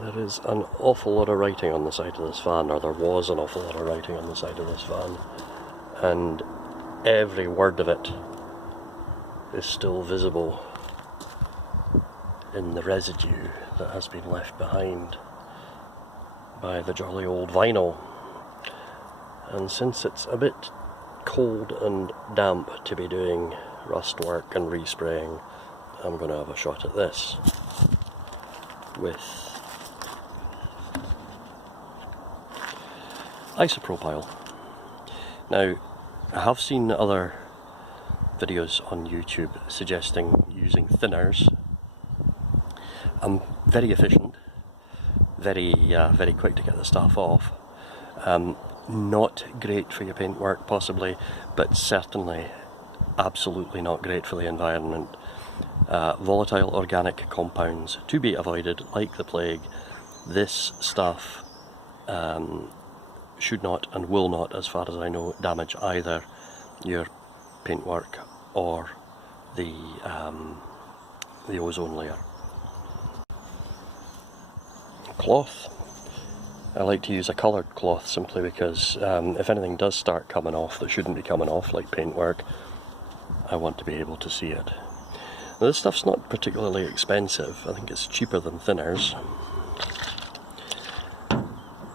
There is an awful lot of writing on the side of this van, or there was an awful lot of writing on the side of this van, and every word of it is still visible in the residue that has been left behind by the jolly old vinyl. And since it's a bit cold and damp to be doing rust work and respraying, I'm going to have a shot at this with isopropyl. Now, I have seen other videos on YouTube suggesting using thinners. Very efficient, very quick to get the stuff off. Not great for your paintwork possibly, but certainly absolutely not great for the environment. Volatile organic compounds to be avoided like the plague. This stuff should not and will not, as far as I know, damage either your paintwork or the ozone layer. Cloth. I like to use a coloured cloth simply because if anything does start coming off that shouldn't be coming off, like paintwork, I want to be able to see it. Now, this stuff's not particularly expensive. I think it's cheaper than thinners,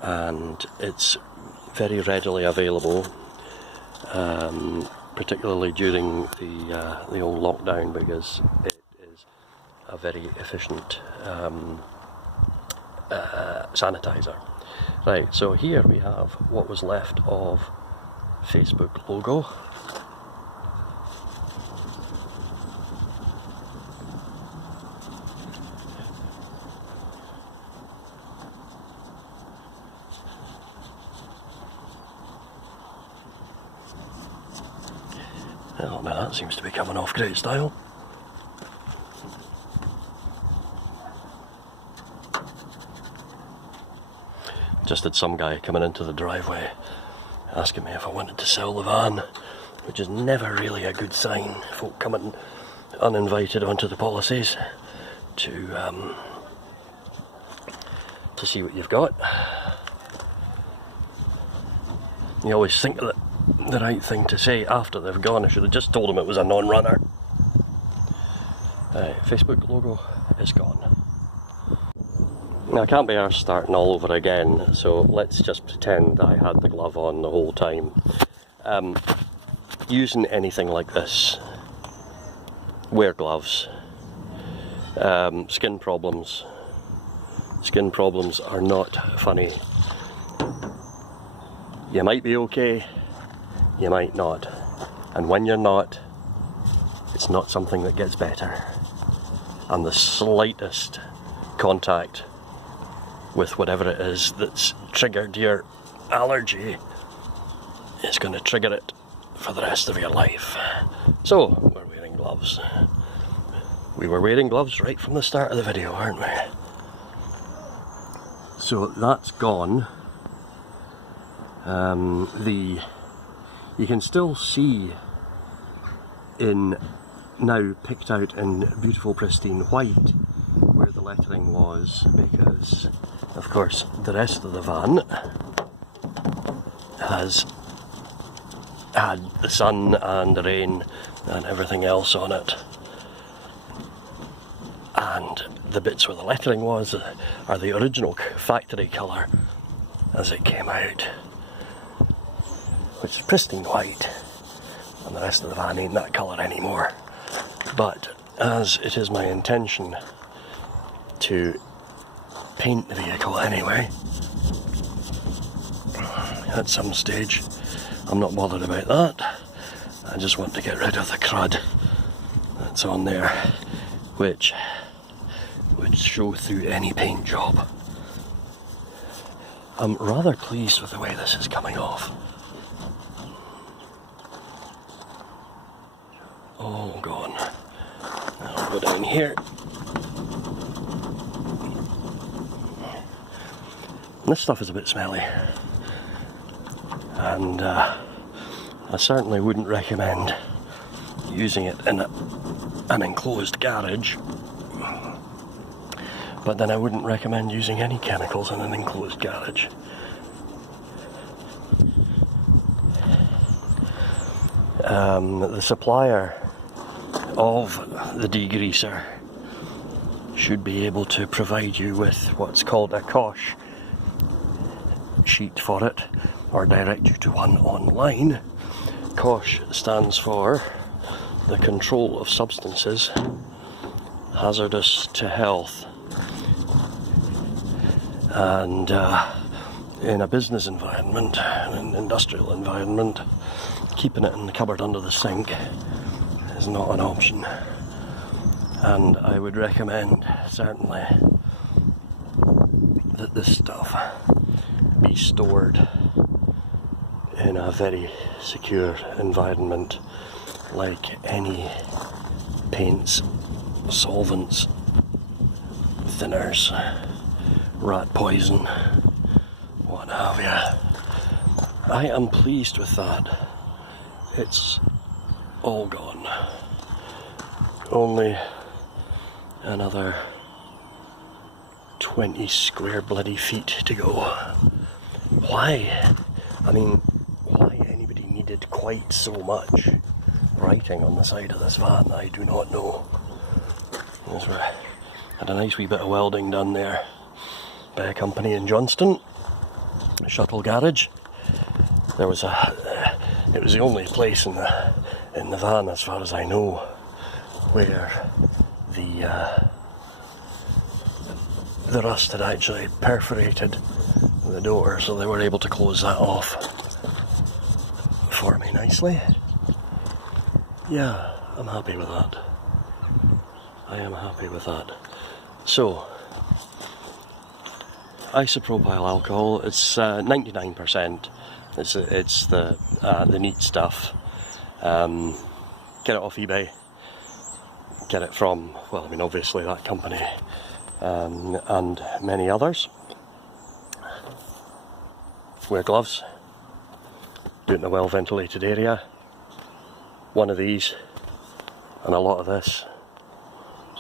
and it's very readily available, particularly during the old lockdown, because it is a very efficient sanitizer. Right, so here we have what was left of Facebook logo. Oh, now that seems to be coming off great style. Just had some guy coming into the driveway asking me if I wanted to sell the van, which is never really a good sign. Folk coming uninvited onto the policies to see what you've got. You always think that the right thing to say after they've gone. I should have just told them it was a non-runner. Facebook logo is gone. Now, I can't be arsed starting all over again, so let's just pretend I had the glove on the whole time. Using anything like this, wear gloves. Skin problems are not funny. You might be okay, you might not, and when you're not, it's not something that gets better, and the slightest contact with whatever it is that's triggered your allergy is going to trigger it for the rest of your life. So, we're wearing gloves. We were wearing gloves right from the start of the video, weren't we? So that's gone. You can still see in now picked out in beautiful pristine white where the lettering was, because of course the rest of the van has had the sun and the rain and everything else on it, and the bits where the lettering was are the original factory colour as it came out, which is pristine white, and the rest of the van ain't that colour anymore. But as it is my intention to paint the vehicle anyway, at some stage, I'm not bothered about that. I just want to get rid of the crud that's on there, which would show through any paint job. I'm rather pleased with the way this is coming off. All gone. I'll go down here. This stuff is a bit smelly, and I certainly wouldn't recommend using it in an enclosed garage. But then I wouldn't recommend using any chemicals in an enclosed garage. The supplier of the degreaser should be able to provide you with what's called a COSH sheet for it, or direct you to one online. COSH stands for the Control of Substances Hazardous to Health. And in a business environment, an industrial environment, keeping it in the cupboard under the sink is not an option. And I would recommend, certainly, that this stuff be stored in a very secure environment, like any paints, solvents, thinners, rat poison, what have you. I am pleased with that. It's all gone. Only another 20 square bloody feet to go. Why? I mean, why anybody needed quite so much writing on the side of this van, I do not know. Had a nice wee bit of welding done there by a company in Johnston, a shuttle garage. It was the only place in the van, as far as I know, where the rust had actually perforated the door, so they were able to close that off for me nicely. Yeah, I'm happy with that. I am happy with that. So, isopropyl alcohol, it's 99%. It's the neat stuff. Get it off eBay. Get it from, well, I mean, obviously that company and many others. Wear gloves. Do it in a well ventilated area. One of these and a lot of this.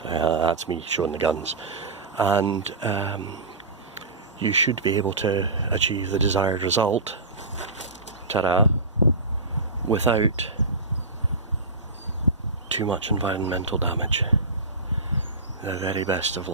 So that's me showing the guns. And you should be able to achieve the desired result, ta-da, without too much environmental damage. The very best of luck.